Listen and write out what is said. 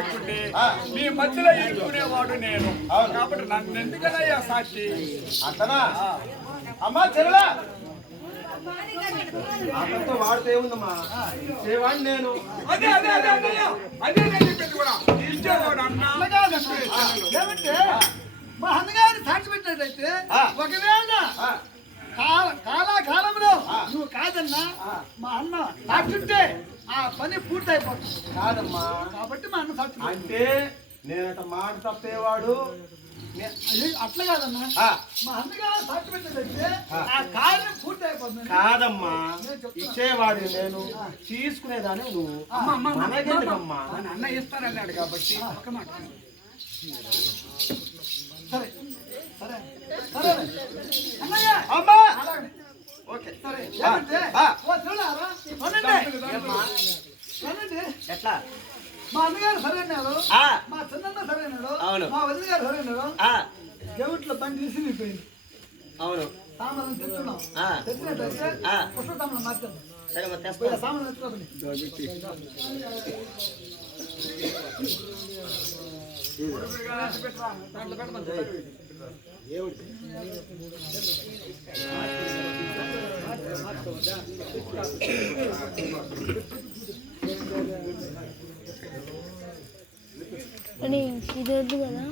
పెట్టుకుంటే మీ మధ్యలో ఇరుక్కునేవాడు నేను కాబట్టి నన్ను ఎందుకనయ్యా సాక్షి అంతనా అమ్మా చెల్లెలా అతనితో వాడితే ఏముందమ్మా సేవాడిని నేను అదే అదే అదే అన్నయ్య అదే నేను చెప్పేది కూడా ఇచ్చేవాడు అన్న ఏమంటే మా అన్నగారిని సాక్షి పెట్టినట్లయితే ఒకవేళ కాలంలో నువ్వు కాదన్నా మా అన్న సాక్షి ఉంటే ఆ పని పూర్తి అయిపోతుంది కాదమ్మా కాబట్టి మా అన్న సాక్షి అంటే నేనంత మాట తప్పేవాడు అట్లా కాదన్నా మా అన్నగారు సాక్షి పెట్టినట్లయితే ఆ కార్యం పూర్తి అయిపోతుంది కాదమ్మా ఇచ్చేవాడు నేను తీసుకునేదాన్ని నువ్వు మనకెందుకమ్మా అన్న ఇస్తానన్నాడు కాబట్టి ఒక మాట సరే సరే సరే అన్నయ్య అమ్మా ఓకే సరే ఏమంటే ఓ చూడారా ఎట్లా మా అన్నగారు సరైనాడు మా చిన్న సరైనాడు మా వదిన గారు సరైనాడు గెవుట్లో బండి విసిరిపోయింది అవును సామాన్లు తెచ్చున్నాం తెచ్చినట్లయితే పుష్ప సామాన్లు మార్చేద్దాం సామాన్లు తెచ్చుకోండి ఇది వద్దు కదా